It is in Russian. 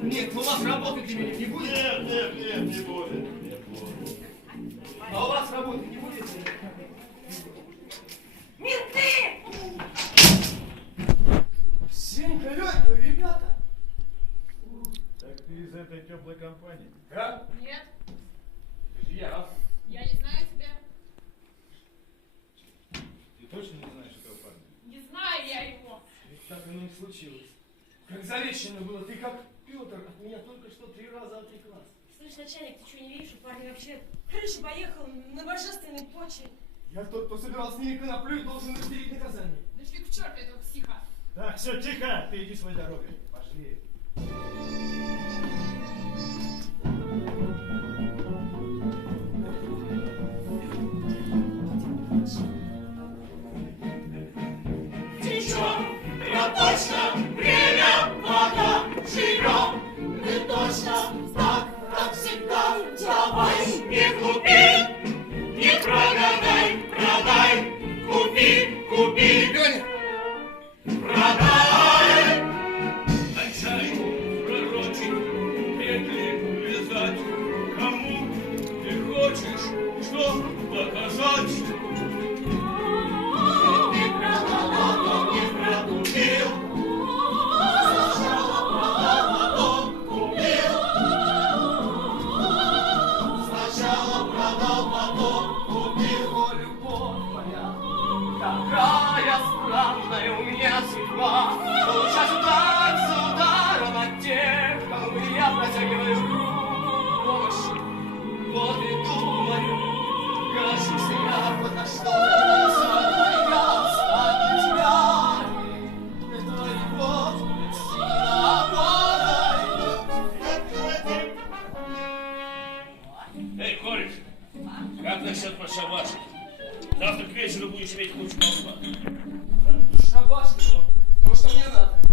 Нет, у вас работы для меня не будет? Нет, не будет. А у вас работы не будет? Менты! Сенька, Лёнька, ребята! Так ты из этой теплой компании? Да? Нет, Я. я не знаю тебя. Ты точно не знаешь этого парня? Не знаю я его. Ведь так оно и случилось. Как завещано было, ты как Петр от меня только что 3 раза отреклась. Слышь, начальник, ты что, не видишь, у парня вообще крыша поехала на божественной почве. Я тот, кто собирал с ними коноплю и должен разделить наказание. Да шли к черту этого психа. Так, все, тихо, ты иди своей дорогой. Пошли. Течет, я точно, время, вода, живем, мы точно, так, как всегда, давай, не глупи, не прогадай, продай, купи, купи, Леня! продай. Кончай пророчить, петли вязать, кому ты хочешь, что доказать. Ты продала, но не продубил. Сначала продал, потом купил. Сначала продал, потом купил. О, любовь моя, какая странная у меня судьба. Получать удар за ударом от тех, кому я протягиваю руку помощи. Вот и думаю, кажется, я вот на что-то смогу я оставить тебя. Это любовь, сильно падает. Эй, кореш, как насчет пошабашить? Завтра к вечеру будешь иметь кучу бабла.